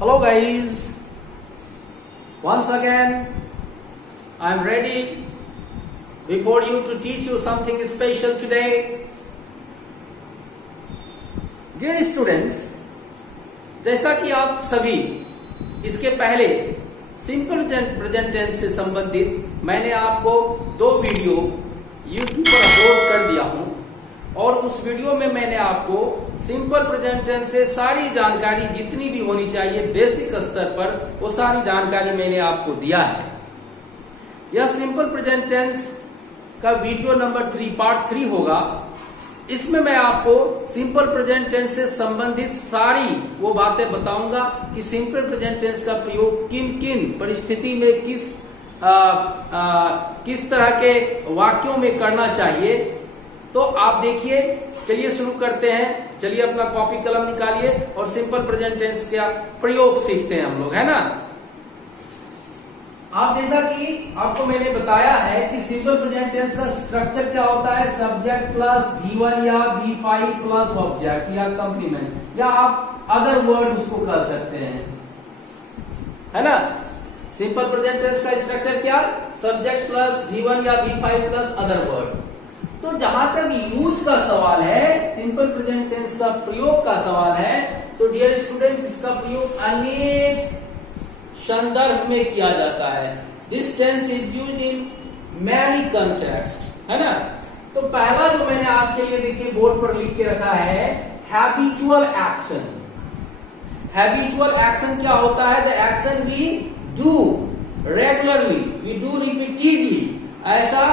Hello guys, once again I am ready before you to teach you something special today. Dear students, जैसा कि आप सभी इसके पहले सिंपल प्रेजेंट टेंस से संबंधित मैंने आपको 2 वीडियो YouTube पर अपलोड कर दिया हूं और उस वीडियो में मैंने आपको सिंपल प्रेजेंट टेंस से सारी जानकारी जितनी भी होनी चाहिए बेसिक स्तर पर वो सारी जानकारी मैंने आपको दिया है। यह सिंपल प्रेजेंट टेंस का वीडियो नंबर 3 पार्ट 3 होगा। इसमें मैं आपको सिंपल प्रेजेंट टेंस से संबंधित सारी वो बातें बताऊंगा कि सिंपल प्रेजेंट टेंस का प्रयोग किन किन परिस्थिति में किस तरह के वाक्यों में करना चाहिए। तो आप देखिए, चलिए शुरू करते हैं। चलिए अपना कॉपी कलम निकालिए और सिंपल प्रेजेंट टेंस का प्रयोग सीखते हैं हम लोग, है ना। आप जैसा कि आपको मैंने बताया है कि सिंपल प्रेजेंट टेंस का स्ट्रक्चर क्या होता है, सब्जेक्ट प्लस V1 या V5 प्लस ऑब्जेक्ट या कंप्लीमेंट, या आप अदर वर्ड उसको कह सकते हैं, है ना। सिंपल प्रेजेंट टेंस का स्ट्रक्चर क्या, सब्जेक्ट प्लस V1 या V5 प्लस अदर वर्ड। तो जहां तक यूज का सवाल है, सिंपल प्रेजेंट टेंस का प्रयोग का सवाल है, तो डियर स्टूडेंट्स इसका प्रयोग अनेक संदर्भ में किया जाता है। This tense is used in many context, है ना। तो पहला जो मैंने आपके लिए देखिए बोर्ड पर लिख के रखा है, हैबिचुअल एक्शन। हैबिचुअल एक्शन क्या होता है, the action we do regularly, we do repeatedly. ऐसा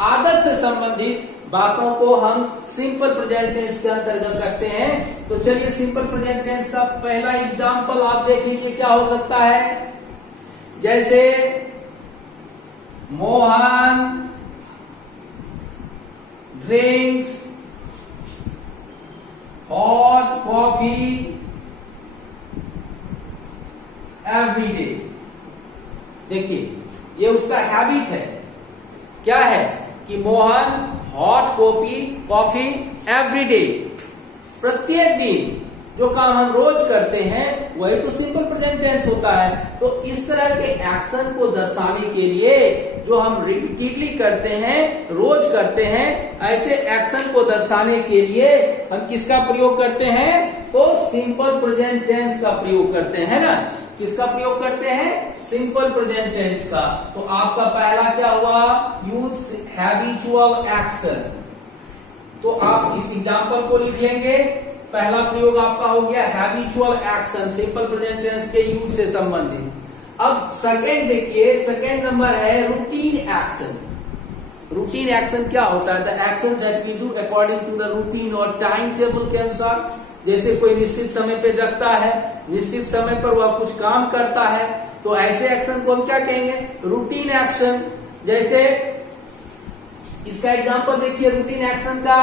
आदत से संबंधित बातों को हम सिंपल प्रेजेंट टेंस के अंतर्गत रखते हैं। तो चलिए सिंपल प्रेजेंट टेंस का पहला एग्जांपल आप देख लीजिए क्या हो सकता है। जैसे Mohan drinks hot coffee every day. देखिए ये उसका हैबिट है, क्या है कि Mohan hot coffee every day, प्रत्येक दिन जो काम हम रोज करते हैं वही तो सिंपल प्रेजेंट टेंस होता है। तो इस तरह के एक्शन को दर्शाने के लिए जो हम रिपीटेडली करते हैं, रोज करते हैं, ऐसे एक्शन को दर्शाने के लिए हम किसका प्रयोग करते हैं, तो सिंपल प्रेजेंट टेंस का प्रयोग करते हैं ना। किसका प्रयोग करते हैं, सिंपल प्रेजेंट टेंस का। तो आपका पहला क्या हुआ, यूज हैबिचुअल एक्शन। तो आप इस एग्जांपल को लिख लेंगे। पहला प्रयोग आपका हो गया habitual action, simple present tense के यूज से संबंधित। अब सेकंड देखिए, सेकंड नंबर है रूटीन एक्शन। रूटीन एक्शन क्या होता है, the action that we do according to the routine और टाइम टेबल के अनुसार। जैसे कोई निश्चित समय पे जगता है, निश्चित समय पर वह कुछ काम करता है, तो ऐसे एक्शन को हम क्या कहेंगे, रूटीन एक्शन। जैसे इसका एग्जांपल देखिए रूटीन एक्शन का,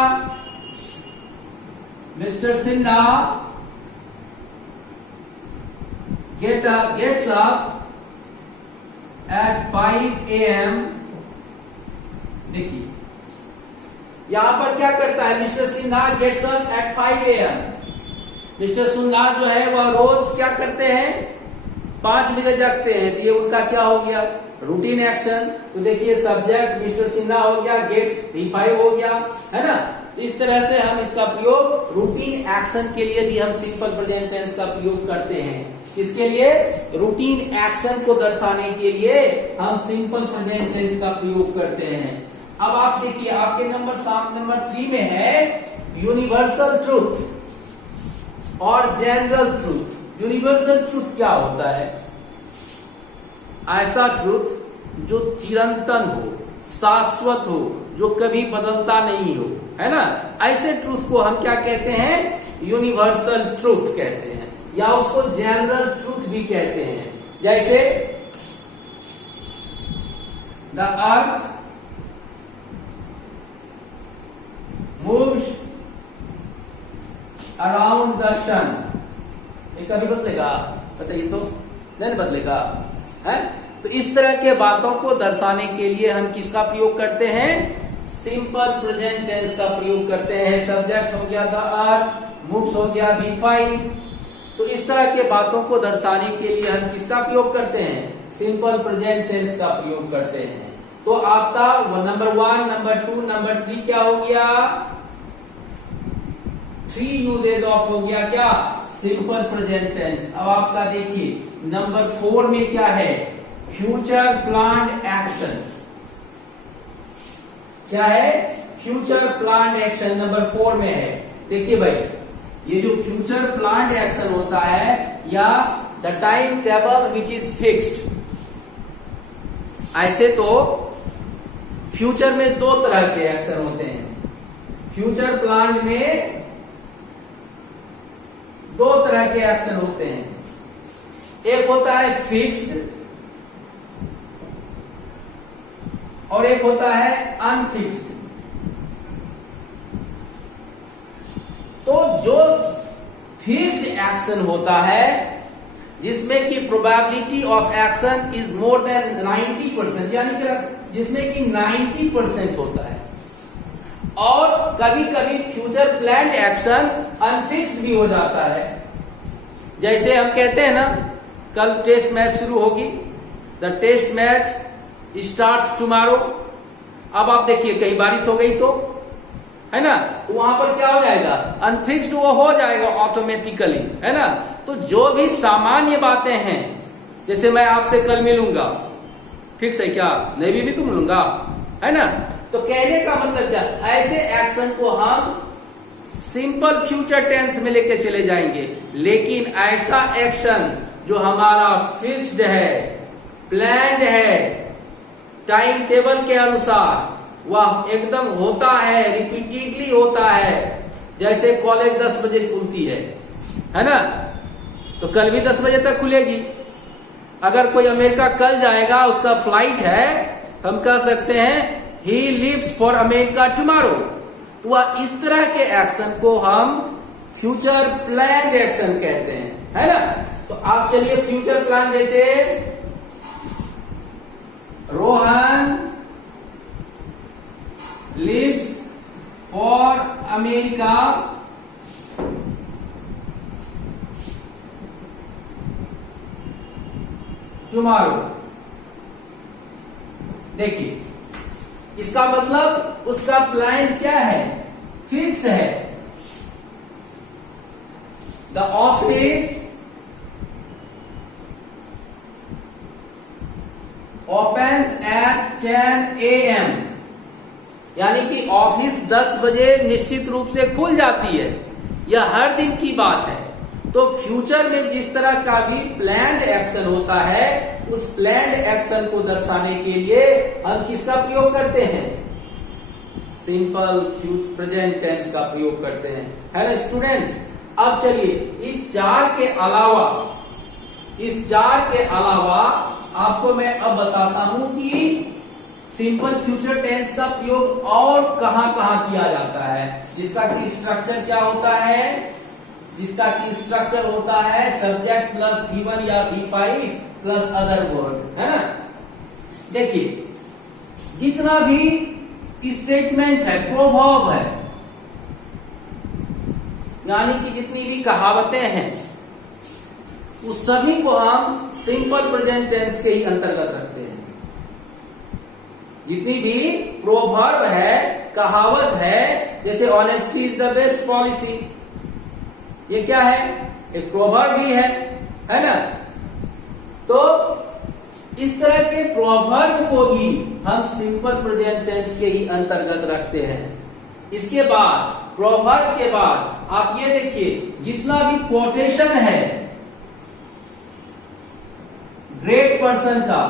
mister Sinha gets up at 5 AM। देखिए यहां पर क्या करता है, mister Sinha gets up at 5 AM। Mister Sinha जो है वह रोज क्या करते हैं, 5 बजे जगते हैं। तो ये उनका क्या हो गया, रूटीन एक्शन। तो देखिए सब्जेक्ट मिस्टर सिन्हा हो गया, गेट्स V5 हो गया, है ना। तो इस तरह से हम इसका प्रयोग रूटीन एक्शन के लिए भी हम सिंपल प्रेजेंट टेंस का प्रयोग करते हैं। किसके लिए, रूटीन एक्शन को दर्शाने के लिए हम सिंपल प्रेजेंट टेंस का प्रयोग करते हैं। अब आप देखिए आपके नंबर 3 में है यूनिवर्सल ट्रूथ और जनरल ट्रूथ। यूनिवर्सल ट्रूथ क्या होता है, ऐसा ट्रूथ जो चिरंतन हो, शाश्वत हो, जो कभी बदलता नहीं हो, है ना। ऐसे ट्रूथ को हम क्या कहते हैं, यूनिवर्सल ट्रूथ कहते हैं, या उसको जनरल ट्रूथ भी कहते हैं। जैसे the earth moves around the sun. ये कभी बदलेगा, बताइए तो, नहीं बदलेगा, है। तो इस तरह के बातों को दर्शाने के लिए हम किसका प्रयोग करते हैं, सिंपल प्रेजेंट टेंस का प्रयोग करते हैं। सब्जेक्ट हो गया द अर्थ, मूव्स हो गया V5, तो इस तरह के बातों को दर्शाने के लिए हम किसका प्रयोग करते हैं? सिंपल प्रेजेंट टेंस का प्रयोग करते हैं। तो आपका नंबर 1, नंबर 2, नंबर 3 क्या हो गया? 3 यूजेज ऑफ हो गया क्या? Simple present tense. अब आपका देखिए नंबर 4 में क्या है? Future planned action. क्या है? फ्यूचर प्लान्ड एक्शन नंबर 4 में है। देखिए भाई, ये जो फ्यूचर प्लान्ड एक्शन होता है या the time table which is fixed, ऐसे तो फ्यूचर में 2 तरह के एक्शन होते हैं। फ्यूचर प्लान्ड में 2 तरह के एक्शन होते हैं। एक होता है फिक्स्ड और एक होता है अनफिक्स्ड। तो जो फिक्स्ड एक्शन होता है जिसमें कि probability of action is more than 90%, यानी कि जिसमें कि 90% होता है, और कभी कभी फ्यूचर प्लान्ड एक्शन अनफिक्स्ड भी हो जाता है। जैसे हम कहते हैं ना, कल टेस्ट मैच शुरू होगी, the test match starts tomorrow. अब आप देखिए कहीं बारिश हो गई तो, है ना, तो वहां पर क्या हो जाएगा? अनफिक्स्ड वो हो जाएगा ऑटोमेटिकली, है ना। तो जो भी सामान्य बातें हैं, जैसे मैं आपसे कल मिलूंगा, फिक्स है क्या? नहीं भी तो मिलूंगा, है ना। तो कहने का मतलब क्या? ऐसे एक्शन को हम सिंपल फ्यूचर टेंस में लेके चले जाएंगे। लेकिन ऐसा एक्शन जो हमारा फिक्स्ड है, प्लान्ड है, टाइम टेबल के अनुसार, वह एकदम होता है, रिपीटेडली होता है। जैसे कॉलेज 10 बजे खुलती है ना, तो कल भी 10 बजे तक खुलेगी। अगर कोई अमेरिका कल जाएगा, उसका फ्लाइट है, हम कह सकते हैं he lives for America tomorrow. तो वह इस तरह के एक्शन को हम फ्यूचर प्लान्ड एक्शन कहते हैं, है ना। तो आप चलिए फ्यूचर प्लान, जैसे Rohan lives for America tomorrow। देखिए इसका मतलब उसका प्लान क्या है? फिक्स है। The office opens at 10 AM, यानी कि ऑफिस 10 बजे निश्चित रूप से खुल जाती है। यह हर दिन की बात है। तो फ्यूचर में जिस तरह का भी प्लान्ड एक्शन होता है, उस प्लान्ड एक्शन को दर्शाने के लिए हम किसका प्रयोग करते हैं? सिंपल प्रेजेंट टेंस का प्रयोग करते हैं, है ना स्टूडेंट्स। अब चलिए इस 4 के अलावा आपको मैं अब बताता हूं कि सिंपल फ्यूचर टेंस का प्रयोग और कहां कहां किया जाता है, जिसका कि स्ट्रक्चर क्या होता है? जिसका कि स्ट्रक्चर होता है सब्जेक्ट प्लस V1 या V5 प्लस अदर वर्ड, है ना। देखिए जितना भी स्टेटमेंट है, प्रोवर्ब है, यानी कि जितनी भी कहावतें हैं, उस सभी को हम सिंपल प्रेजेंट टेंस के ही अंतर्गत रखते हैं। जितनी भी प्रोवर्ब है, कहावत है, जैसे honesty is the best policy, ये क्या है? एक प्रोवर्ब भी है ना। तो इस तरह के प्रोवर्ब को भी हम सिंपल प्रेजेंट टेंस के ही अंतर्गत रखते हैं। इसके बाद प्रोवर्ब के बाद आप ये देखिए, जितना भी कोटेशन है ग्रेट पर्सन का,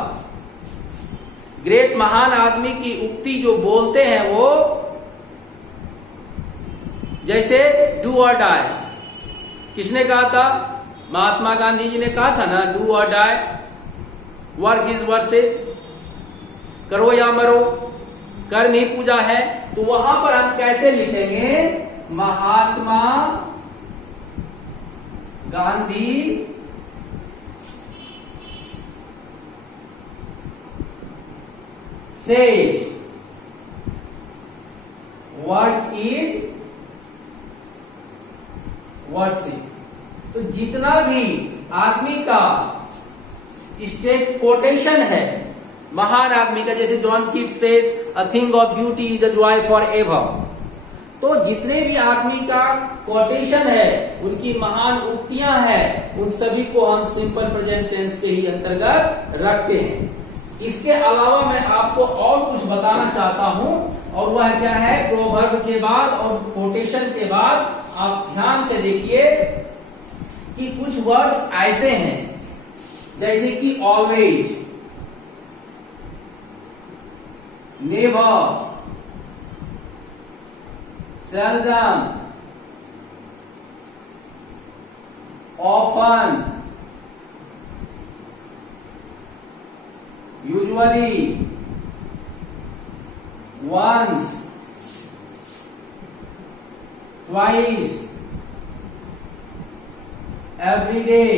ग्रेट महान आदमी की उक्ति जो बोलते हैं, वो जैसे डू और डाई, किसने कहा था? महात्मा गांधी जी ने कहा था ना, डू और डाई, वर्क इज वर्शिप, करो या मरो, कर्म ही पूजा है। तो वहां पर हम कैसे लिखेंगे? Mahatma Gandhi says work is worship। तो जितना भी आदमी का स्टेट कोटेशन है, महान आदमी का, जैसे John Keats says a thing of beauty is a joy for ever, तो जितने भी आदमी का कोटेशन है, उनकी महान उक्तियां हैं, उन सभी को हम सिंपल प्रेजेंट टेंस के ही अंतर्गत रखते हैं। इसके अलावा मैं आपको और कुछ बताना चाहता हूं, और वह क्या है, प्रोवर्ब के बाद और कोटेशन के बाद आप ध्यान से देखिए कि कुछ वर्ड्स ऐसे हैं जैसे कि always, never, seldom, often, usually, once, twice, every day,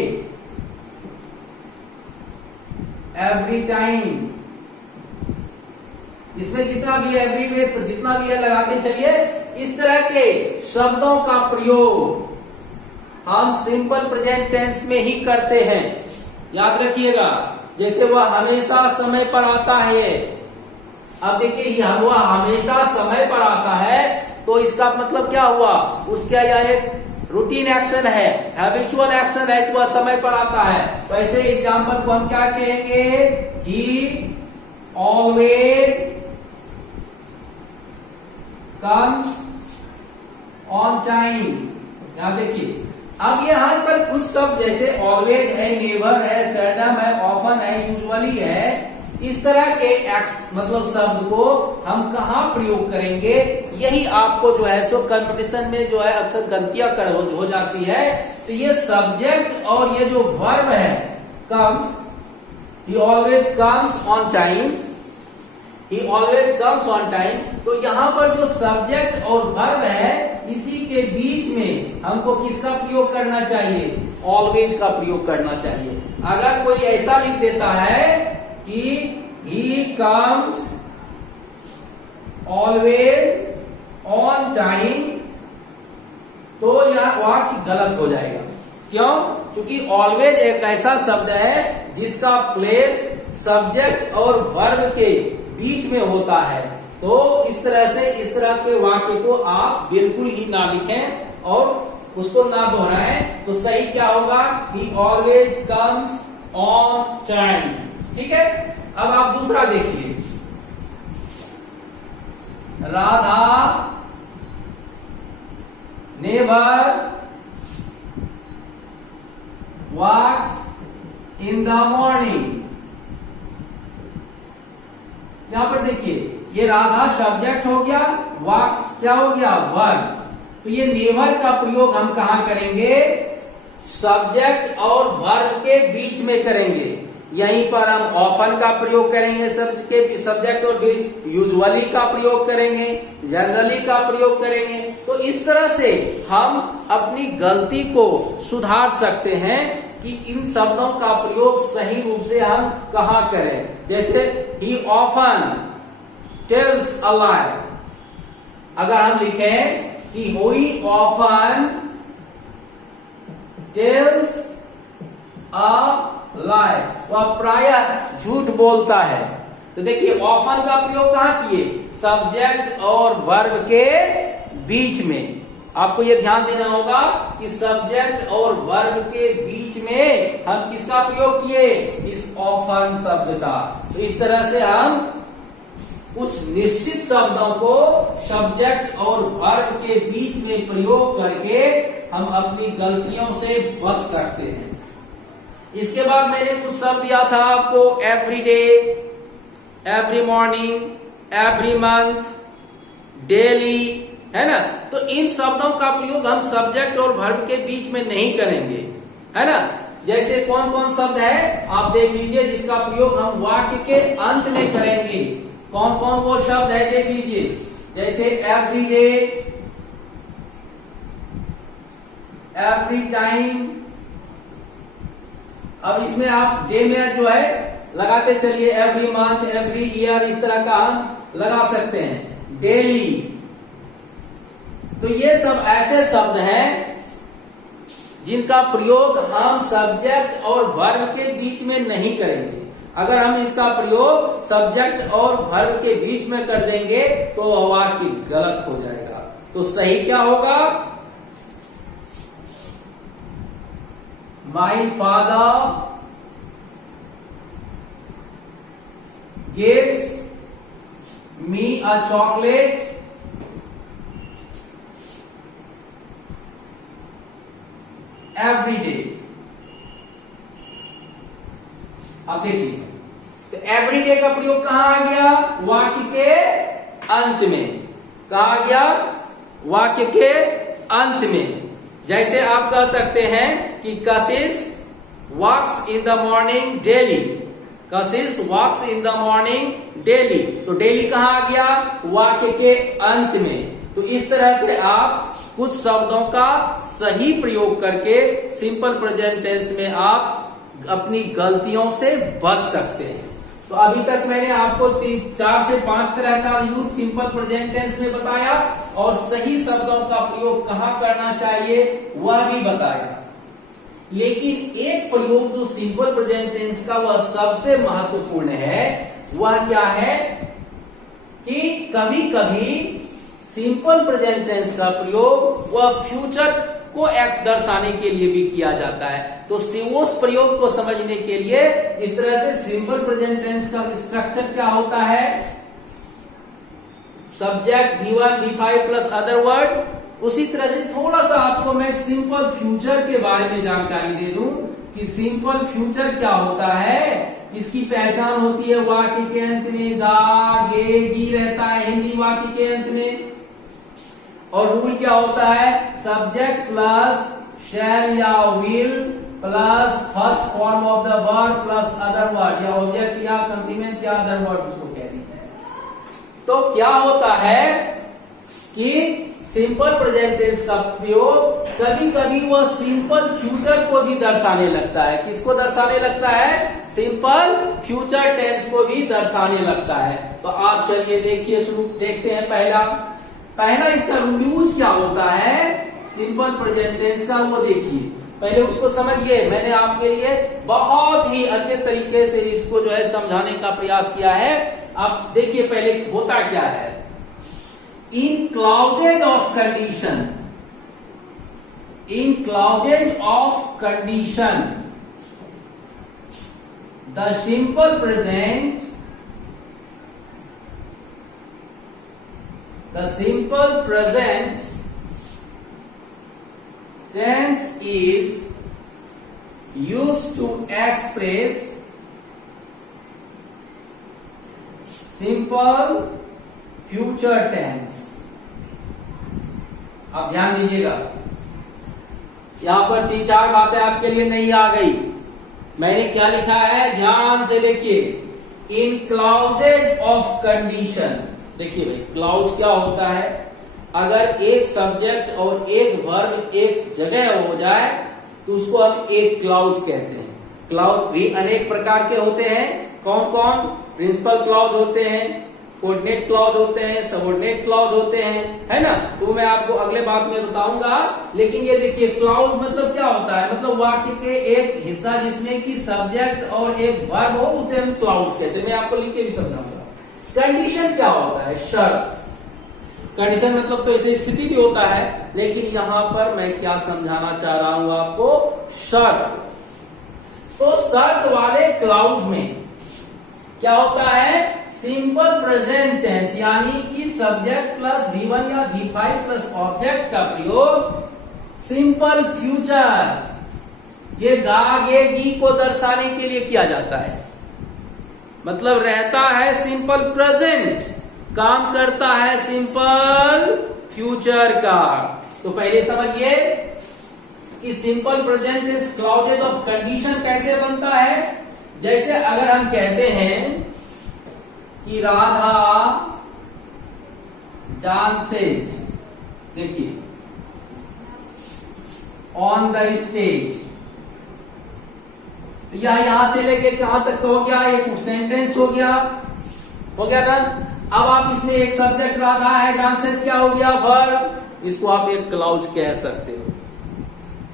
every time। इसमें जितना भी एवरी डे जितना भी है लगाते चलिए। इस तरह के शब्दों का प्रयोग हम सिंपल प्रेजेंट टेंस में ही करते हैं, याद रखिएगा। जैसे वह हमेशा समय पर आता है, अब देखिए वह हमेशा समय पर आता है, तो इसका मतलब क्या हुआ, उसका यह एक रूटीन एक्शन है, हैबिचुअल एक्शन है कि वह समय पर आता है। तो ऐसे एग्जाम्पल को हम क्या कहेंगे, ही ऑलवेज comes on time। यहां देखिए, अब यहाँ पर कुछ शब्द जैसे ऑलवेज है, नेवर है, सेल्डम है, ऑफन है, यूजुअली है, इस तरह के मतलब शब्द को हम कहाँ प्रयोग करेंगे, यही आपको जो है सो कंपटीशन में जो है अक्सर गलतियां हो जाती है। तो ये सब्जेक्ट और ये जो वर्ब है, comes, he always comes on time, He always comes on time। तो यहाँ पर जो सब्जेक्ट और वर्ब है, इसी के बीच में हमको किसका प्रयोग करना चाहिए, ऑलवेज का प्रयोग करना चाहिए। अगर कोई ऐसा लिख देता है कि he comes always on time, तो यह वाक्य गलत हो जाएगा। क्यों? क्योंकि ऑलवेज एक ऐसा शब्द है जिसका प्लेस सब्जेक्ट और वर्ब के बीच में होता है। तो इस तरह के वाक्य को आप बिल्कुल ही ना लिखें और उसको ना दोहराएं। तो सही क्या होगा, he always comes on time। ठीक है। अब आप दूसरा देखिए, Radha never walks in the morning। यहां पर देखिए, ये राधा सब्जेक्ट हो गया, वॉक्स क्या हो गया, वर्ब। तो ये नेवर का प्रयोग हम कहां करेंगे, सब्जेक्ट और वर्ब के बीच में करेंगे। यहीं पर हम ऑफन का प्रयोग करेंगे सब्जेक्ट और यूजुअली का प्रयोग करेंगे, जनरली का प्रयोग करेंगे। तो इस तरह से हम अपनी गलती को सुधार सकते हैं कि इन शब्दों का प्रयोग सही रूप से हम कहां करें। जैसे he often tells a lie, अगर हम लिखें कि he often tells a lie, वह प्रायः झूठ बोलता है। तो देखिए ऑफन का प्रयोग कहां किए, सब्जेक्ट और वर्ब के बीच में। आपको यह ध्यान देना होगा कि सब्जेक्ट और वर्ब के बीच में हम किसका प्रयोग किए, इस ऑफन शब्द का। तो इस तरह से हम कुछ निश्चित शब्दों को सब्जेक्ट और वर्ब के बीच में प्रयोग करके हम अपनी गलतियों से बच सकते हैं। इसके बाद मैंने कुछ शब्द दिया था आपको, every day, every morning, every month, daily, है ना। तो इन शब्दों का प्रयोग हम सब्जेक्ट और वर्ब के बीच में नहीं करेंगे, है ना। जैसे कौन कौन शब्द है आप देख लीजिए जिसका प्रयोग हम वाक्य के अंत में करेंगे। कौन कौन वो शब्द है देख लीजिए, जैसे एवरी डे, एवरी टाइम। अब इसमें आप डे में जो है लगाते चलिए, एवरी मंथ, एवरी ईयर, इस तरह का हम लगा सकते हैं। डेली, तो ये सब ऐसे शब्द हैं जिनका प्रयोग हम सब्जेक्ट और वर्ब के बीच में नहीं करेंगे। अगर हम इसका प्रयोग सब्जेक्ट और वर्ब के बीच में कर देंगे तो वाक्य गलत हो जाएगा। तो सही क्या होगा? My father gives me a chocolate every day. अब देखिए, तो एवरी डे का प्रयोग कहां आ गया? वाक्य के अंत में। कहा आ गया? वाक्य के अंत में। जैसे आप कह सकते हैं कि कशिश वॉक्स in the morning daily. Kashish walks in the morning daily. तो डेली कहां आ गया? वाक्य के अंत में। तो इस तरह से आप कुछ शब्दों का सही प्रयोग करके सिंपल प्रेजेंट टेंस में आप अपनी गलतियों से बच सकते हैं। तो अभी तक मैंने आपको 4 से 5 तरह का यूज सिंपल प्रेजेंट टेंस में बताया और सही शब्दों का प्रयोग कहां करना चाहिए वह भी बताया। लेकिन एक प्रयोग जो सिंपल प्रेजेंट टेंस का वह सबसे महत्वपूर्ण है, वह क्या है कि कभी कभी सिंपल प्रेजेंट टेंस का प्रयोग वह फ्यूचर को दर्शाने के लिए भी किया जाता है। तो उस प्रयोग को समझने के लिए इस तरह से सिंपल प्रेजेंट टेंस का स्ट्रक्चर क्या होता है? Subject V1 V5 plus other word. उसी तरह से थोड़ा सा आपको मैं सिंपल फ्यूचर के बारे में जानकारी दे दूं कि सिंपल फ्यूचर क्या होता है। इसकी पहचान होती है वाक्य के अंत में गा गे गी रहता है हिंदी वाक्य के अंत में। और रूल क्या होता है? सब्जेक्ट प्लस शैल या will plus first form of the verb plus other word या ऑब्जेक्ट या कंप्लीमेंट या अदर वर्ड उसको कह दीजिए। तो क्या होता है कि सिंपल प्रेजेंट टेंस का प्रयोग कभी कभी वह सिंपल फ्यूचर को भी दर्शाने लगता है। किसको दर्शाने लगता है? सिंपल फ्यूचर टेंस को भी दर्शाने लगता है। तो आप चलिए देखिए, शुरू देखते हैं। पहला इसका यूज क्या होता है सिंपल प्रेजेंट टेंस का, वो देखिए। पहले उसको समझिए। मैंने आपके लिए बहुत ही अच्छे तरीके से इसको जो है समझाने का प्रयास किया है। आप देखिए पहले होता क्या है। In clauses of condition, in clauses of condition the simple present, the simple present tense is used to express simple future tense। अब ध्यान दीजिएगा, यहां पर 3-4 बातें आपके लिए नहीं आ गई। मैंने क्या लिखा है ध्यान से देखिए। इन क्लाउजेज ऑफ कंडीशन। देखिए भाई, क्लाउज क्या होता है? अगर एक सब्जेक्ट और एक वर्ब एक जगह हो जाए तो उसको हम एक क्लाउज कहते हैं। क्लाउज भी अनेक प्रकार के होते हैं। कौन कौन? प्रिंसिपल क्लाउज होते हैं, कोऑर्डिनेट क्लाउज होते हैं, सबऑर्डिनेट क्लाउज होते हैं, है ना। तो मैं आपको अगले बात में बताऊंगा। लेकिन ये देखिए, क्लाउज मतलब क्या होता है? मतलब वाक्य के एक हिस्सा जिसमें कि सब्जेक्ट और एक वर्ब हो उसे हम क्लाउज कहते हैं। मैं आपको लिख के भी समझाऊंगा। कंडीशन क्या होता है? शर्त। कंडीशन मतलब तो ऐसे स्थिति भी होता है, लेकिन यहां पर मैं क्या समझाना चाह रहा हूं आपको? शर्त। तो शर्त वाले क्लाउज में क्या होता है? सिंपल प्रेजेंट टेंस यानी कि सब्जेक्ट प्लस V1 या V5 प्लस ऑब्जेक्ट का प्रयोग सिंपल फ्यूचर ये गा गे गी को दर्शाने के लिए किया जाता है। मतलब रहता है सिंपल प्रेजेंट, काम करता है सिंपल फ्यूचर का। तो पहले समझिए कि simple present is clauses of condition कैसे बनता है। जैसे अगर हम कहते हैं कि राधा डांसेज, देखिए, ऑन द स्टेज, यहां से लेके कहां तक तो हो गया? एक सेंटेंस हो गया ना। अब आप इसमें एक सब्जेक्ट राधा है, डांसेस क्या हो गया? वर्ब। इसको आप एक क्लाउज कह सकते हो।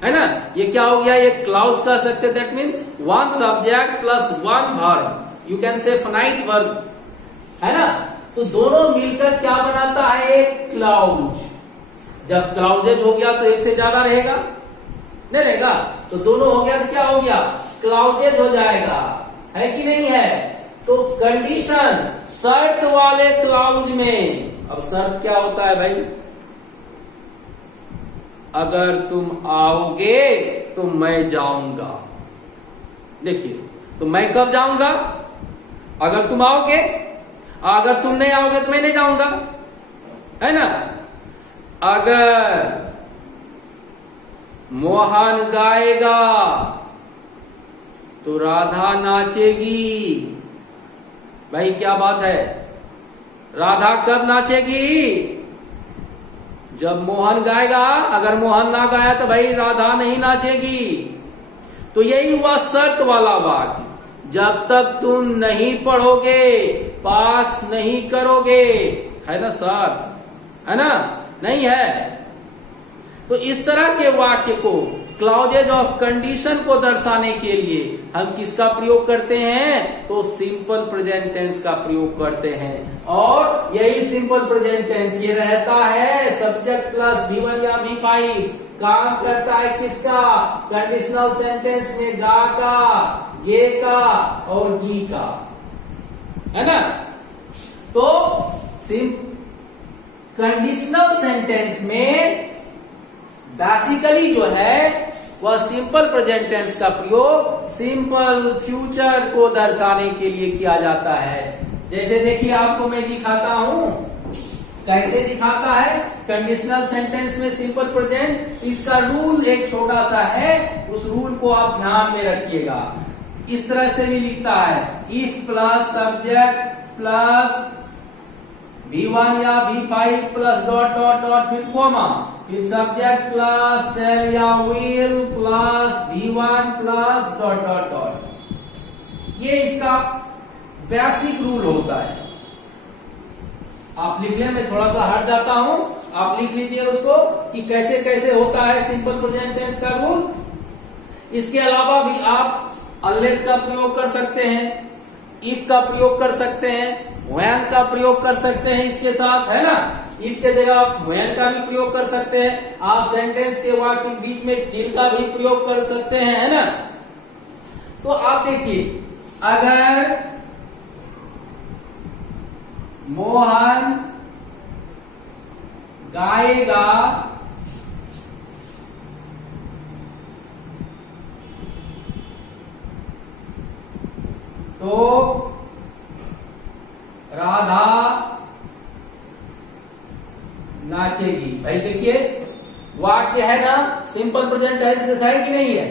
है ना। ये क्या हो गया, ये क्लाउड्स कह सकते हैं। That means one subject plus one verb, you can say finite verb, है ना। तो दोनों मिलकर क्या बनाता है, एक क्लाउड। जब क्लाउडेज हो गया तो एक से ज्यादा रहेगा, नहीं रहेगा, तो दोनों हो गया तो क्या हो गया, क्लाउडेज हो जाएगा, है कि नहीं है। तो कंडीशन शर्त वाले क्लाउज में, अब शर्त क्या होता है भाई, अगर तुम आओगे तो मैं जाऊंगा। देखिए, तो मैं कब जाऊंगा, अगर तुम आओगे, अगर तुम नहीं आओगे तो मैं नहीं जाऊंगा, है ना। अगर मोहन गाएगा तो राधा नाचेगी। भाई क्या बात है, राधा कब नाचेगी, जब मोहन गाएगा। अगर मोहन ना गाया तो भाई राधा नहीं नाचेगी। तो यही हुआ शर्त वाला वाक्य, जब तक तुम नहीं पढ़ोगे, पास नहीं करोगे, है ना शर्त, है ना, नहीं है। तो इस तरह के वाक्य को, क्लाउजेज ऑफ कंडीशन को दर्शाने के लिए हम किसका प्रयोग करते हैं, तो सिंपल प्रेजेंट टेंस का प्रयोग करते हैं। और यही सिंपल प्रेजेंट टेंस ये रहता है सब्जेक्ट प्लस V1 या V5, काम करता है किसका, कंडीशनल सेंटेंस में गा का, गे का और गी का, है ना। तो कंडीशनल सेंटेंस में बेसिकली जो है वह सिंपल प्रेजेंट टेंस का प्रयोग सिंपल फ्यूचर को दर्शाने के लिए किया जाता है। जैसे देखिए, आपको मैं दिखाता हूं, कैसे दिखाता है कंडीशनल सेंटेंस में सिंपल प्रेजेंट। इसका रूल एक छोटा सा है, उस रूल को आप ध्यान में रखिएगा। इस तरह से भी लिखता है, if plus subject plus V1 या V5 plus dot dot dot फिर कोमा, फिर सब्जेक्ट प्लस सेल या will plus V1 plus dot dot dot. ये इसका बेसिक रूल होता है। आप लिख ले, मैं थोड़ा सा हट जाता हूं, आप लिख लीजिए उसको कि कैसे कैसे होता है सिंपल प्रेजेंट टेंस का रूल। इसके अलावा भी आप अनलेस का प्रयोग कर सकते हैं, इफ का प्रयोग कर सकते हैं, व्हेन का प्रयोग कर सकते हैं इसके साथ, है ना। इफ के जगह आप व्हेन का भी प्रयोग कर सकते हैं। आप सेंटेंस के वाक्य के बीच में टिल का भी प्रयोग कर सकते हैं, है ना। तो आप देखिए, अगर मोहन गाएगा तो राधा नाचेगी। भाई देखिए, वाक्य है ना, सिंपल प्रेजेंट टेंस है कि नहीं है,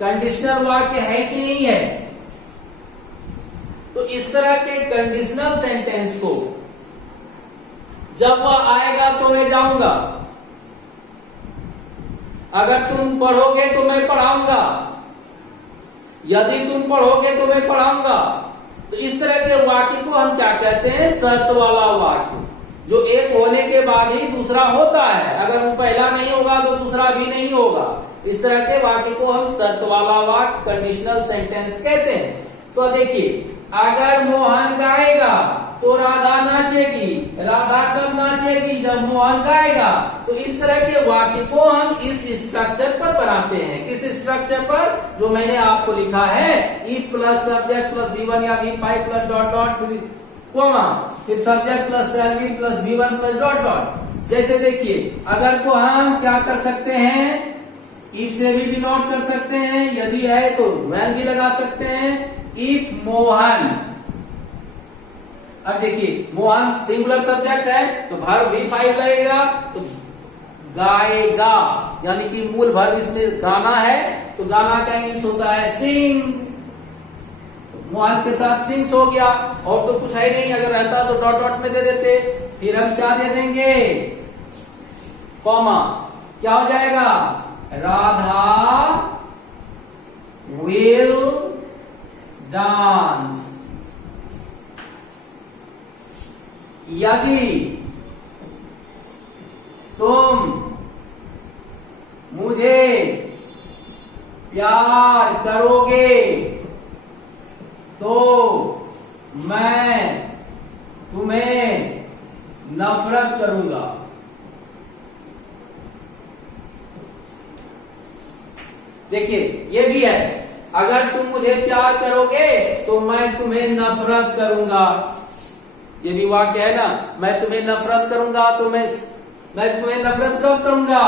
कंडीशनल वाक्य है कि नहीं है। तो इस तरह के कंडीशनल सेंटेंस को जब वह आएगा तो मैं जाऊंगा, अगर तुम पढ़ोगे तो मैं पढ़ाऊंगा, यदि तुम पढ़ोगे तो मैं पढ़ाऊंगा। तो इस तरह के वाक्य को हम क्या कहते हैं, शर्त वाला वाक्य, जो एक होने के बाद ही दूसरा होता है। अगर वो पहला नहीं होगा तो दूसरा भी नहीं होगा। इस तरह के वाक्य को हम शर्त वाला वाक्य, कंडीशनल सेंटेंस कहते हैं। तो देखिए, अगर मोहन गाएगा तो राधा नाचेगी। राधा कब नाचेगी, जब मोहन गाएगा। तो इस तरह के वाक्य को हम इस स्ट्रक्चर पर बनाते हैं। किस स्ट्रक्चर पर, जो मैंने आपको लिखा है, if plus subject plus V1 या V5 प्लस डॉट डॉट फिर कोमा, फिर subject plus serving plus V1 plus dot dot. जैसे देखिए, अगर को हम क्या कर सकते हैं, इफ से भी नोट कर सकते हैं, यदि है तो व्हेन भी लगा सकते हैं। इफ मोहन, अब देखिए, मोहन सिंगुलर सब्जेक्ट है तो वर्ब V5 लगेगा, तो गाएगा, यानी कि मूल वर्ब इसमें गाना है, तो गाना का इंग्लिश होता है सिंग। मोहन के साथ सिंग्स हो गया, और तो कुछ है नहीं। अगर रहता तो डॉट डॉट में दे देते, फिर हम क्या दे देंगे, कॉमा। क्या हो जाएगा, राधा विल डांस। यदि तुम प्यार करोगे तो मैं तुम्हें नफरत करूंगा। देखिए ये भी है, अगर तुम मुझे प्यार करोगे तो मैं तुम्हें नफरत करूंगा। ये भी वाक्य है ना, मैं तुम्हें नफरत करूंगा तो मैं तुम्हें नफरत कब करूंगा?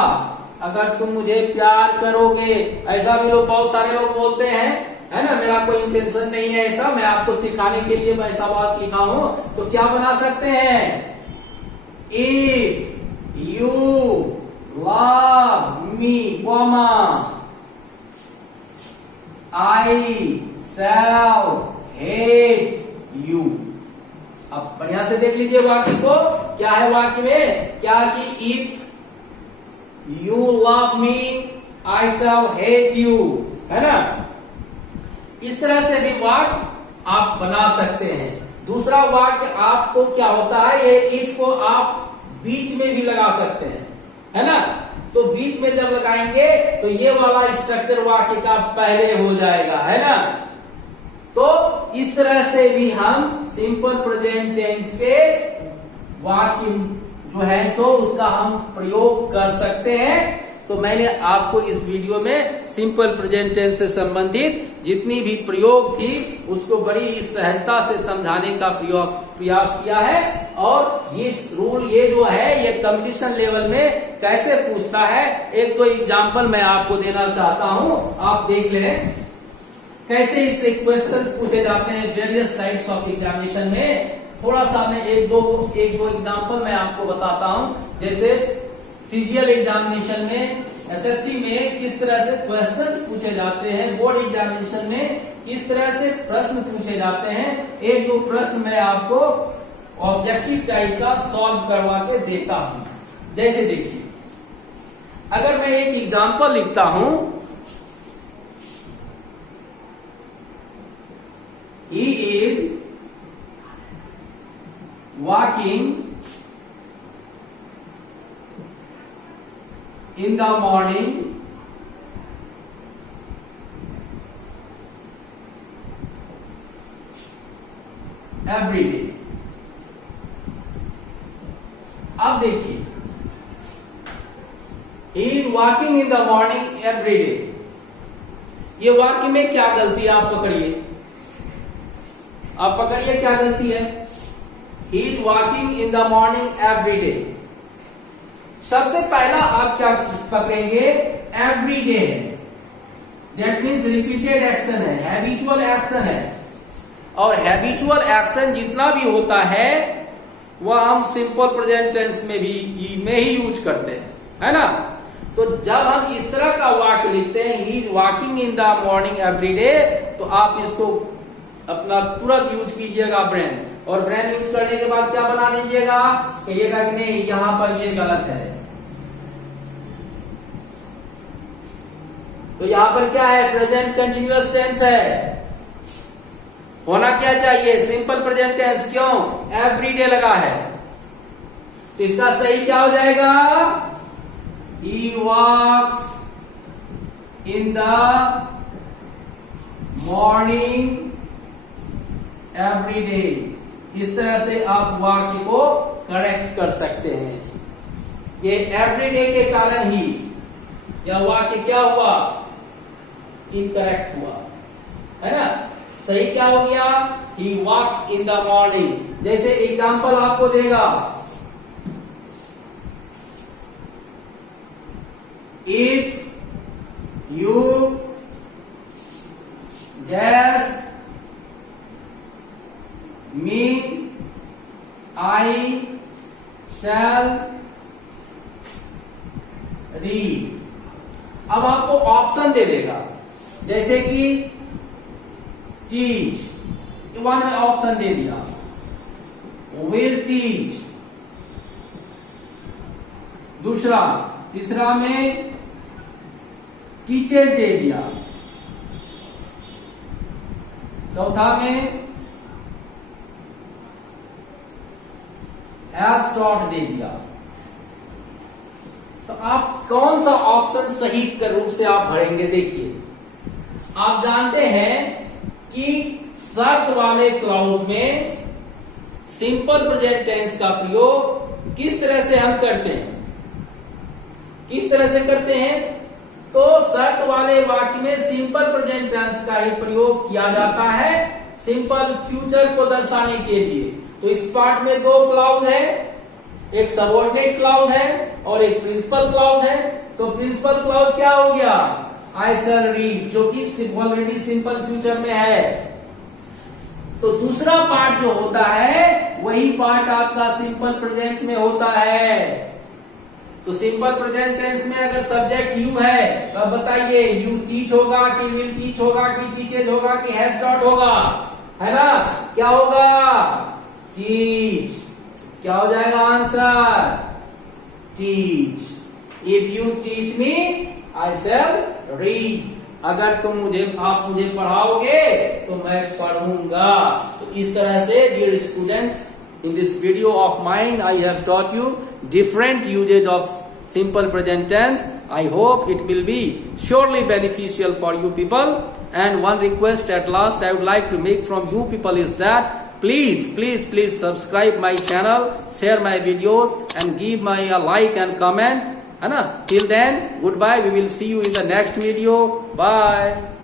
अगर तुम मुझे प्यार करोगे। ऐसा भी लोग, बहुत सारे लोग बोलते हैं, है ना, मेरा कोई इंटेंशन नहीं है ऐसा, मैं आपको सिखाने के लिए मैं ऐसा बात लिखा हूं। तो क्या बना सकते हैं? If you love me, I shall hate you. अब बढ़िया से देख लीजिए वाक्य को, क्या है वाक्य में? क्या कि if you love me I shall hate you, है ना। इस तरह से भी वाक्य आप बना सकते हैं। दूसरा वाक्य आपको क्या होता है, ये इफ को आप बीच में भी लगा सकते हैं, है ना। तो बीच में जब लगाएंगे तो ये वाला स्ट्रक्चर वाक्य का पहले हो जाएगा, है ना। तो इस तरह से भी हम सिंपल प्रेजेंट टेंस के वाक्य जो है सो उसका हम प्रयोग कर सकते हैं। तो मैंने आपको इस वीडियो में सिंपल प्रेजेंट टेंस से संबंधित जितनी भी प्रयोग थी उसको बड़ी सहजता से समझाने का प्रयास किया है। और ये रूल ये जो है ये कंपटीशन लेवल में कैसे पूछता है, एक तो एग्जाम्पल मैं आपको देना चाहता हूं, आप देख लें कैसे इससे क्वेश्चंस पूछे जाते हैं वेरियस टाइप्स ऑफ एग्जामिनेशन में। थोड़ा सा मैं एक दो एग्जाम्पल मैं आपको बताता हूं। जैसे सीजीएल एग्जामिनेशन में, एसएससी में किस तरह से क्वेश्चंस पूछे जाते हैं, बोर्ड एग्जामिनेशन में किस तरह से प्रश्न पूछे जाते हैं। एक दो प्रश्न मैं आपको ऑब्जेक्टिव टाइप का सॉल्व करवा के देता हूं। जैसे देखिए, अगर मैं एक एग्जाम्पल लिखता हूं, he is walking in the morning every day। अब देखिए, he is walking in the morning every day, ये वाक्य में क्या गलती है आप पकड़िए, आप पकड़िए क्या गलती है। He is walking in the morning every day। सबसे पहला आप क्या पकड़ेंगे? every day है, that means repeated एक्शन है, हैबिचुअल एक्शन है। और हैबिचुअल एक्शन जितना भी होता है वह हम सिंपल प्रेजेंट टेंस में ही यूज करते हैं, है ना। तो जब हम इस तरह का वाक्य लिखते हैं, he is walking in the morning every day, तो आप इसको अपना तुरंत यूज कीजिएगा ब्रेन, और ब्रेन यूज करने के बाद क्या बना लीजिएगा, कहिएगा कि नहीं यहां पर ये गलत है। तो यहां पर क्या है? प्रेजेंट कंटिन्यूअस टेंस है, होना क्या चाहिए? Simple present tense. क्यों? एवरीडे लगा है, तो इसका सही क्या हो जाएगा? He walks in the morning every day। इस तरह से आप वाक्य को करेक्ट कर सकते हैं। ये एवरीडे के कारण ही यह वाक्य क्या हुआ? इनकरेक्ट हुआ, है ना। सही क्या हो गया? He walks in the morning। जैसे एग्जाम्पल आपको देगा, if you guess me I shall read। अब आपको ऑप्शन दे देगा, जैसे कि टीच, वन में ऑप्शन दे दिया, विल टीच दूसरा, तीसरा में टीचर दे दिया, चौथा में हैज टॉट दे दिया। तो आप कौन सा ऑप्शन सही के रूप से आप भरेंगे? देखिए, आप जानते हैं कि शर्त वाले क्लाउज में सिंपल प्रेजेंट टेंस का प्रयोग किस तरह से हम करते हैं, किस तरह से करते हैं? तो शर्त वाले वाक्य में सिंपल प्रेजेंट टेंस का ही प्रयोग किया जाता है सिंपल फ्यूचर को दर्शाने के लिए। तो इस पार्ट में दो क्लाउज है, एक सबऑर्डिनेट क्लाउज है और एक प्रिंसिपल क्लाउज है। तो प्रिंसिपल क्लाउज क्या हो गया? आई शैल रीड, जो कि ऑलरेडी सिंपल फ्यूचर में है। तो दूसरा पार्ट जो होता है वही पार्ट आपका सिंपल प्रेजेंट में होता है। तो सिंपल प्रेजेंट टेंस में अगर सब्जेक्ट यू है तो अब बताइए यू टीच होगा कि विल टीच होगा कि टीचेज होगा कि हैज टॉट होगा, है ना? क्या होगा? टीच। क्या हो जाएगा answer? Teach. If you teach me I shall read. अगर आप मुझे पढ़ाओगे तो मैं पढ़ूंगा। तो इस तरह से dear students, in this video of mine I have taught you different usage of simple present tense. I hope it will be surely beneficial for you people. And one request at last I would like to make from you people is that please subscribe my channel, share my videos and give my a like and comment. Till then, goodbye. We will see you in the next video. Bye.